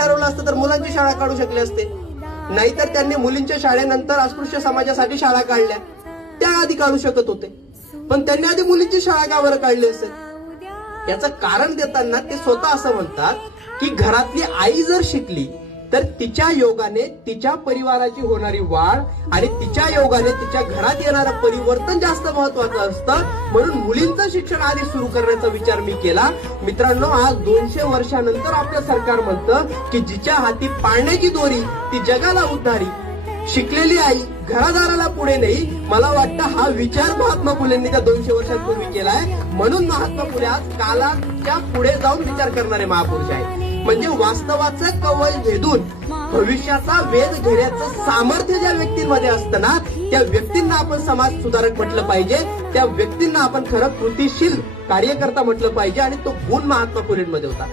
ठरवलं असतं तर मुलांची शाळा काढू शकले असते. नाहीतर त्यांनी मुलींच्या शाळेनंतर अस्पृश्य समाजासाठी शाळा काढल्या, त्या आधी काढू शकत होते. पण त्यांनी आधी मुलींची शाळा का बरं काढली असेल? याचं कारण देताना ते स्वतः असं म्हणतात की घरातली आई जर शिकली तर तिच्या योगाने तिच्या परिवाराची होणारी वाढ आणि तिच्या योगाने तिच्या घरात येणारं परिवर्तन जास्त महत्वाचं असतं. म्हणून मुलींचं शिक्षण आधी सुरू करण्याचा विचार मी केला. मित्रांनो, आज 200 वर्षानंतर आपलं सरकार म्हणतं की जिच्या हाती पाळण्याची दोरी ती जगाला उद्धारी. शिकलेली आई घरादाराला पुढे नाही. मला वाटतं हा विचार महात्मा फुलेंनी त्या 200 वर्षांपूर्वी केलाय. म्हणून महात्मा फुले आज कालाच्या पुढे जाऊन विचार करणारे महापुरुष आहेत. म्हणजे वास्तवाचं कवच भेदून भविष्याचा वेध घेण्याचं सामर्थ्य ज्या व्यक्तींमध्ये असतं ना, त्या व्यक्तींना आपण समाज सुधारक म्हटलं पाहिजे. त्या व्यक्तींना आपण खरं कृतीशील कार्यकर्ता म्हटलं पाहिजे. आणि तो गुण महात्मा फुलेंमध्ये होता.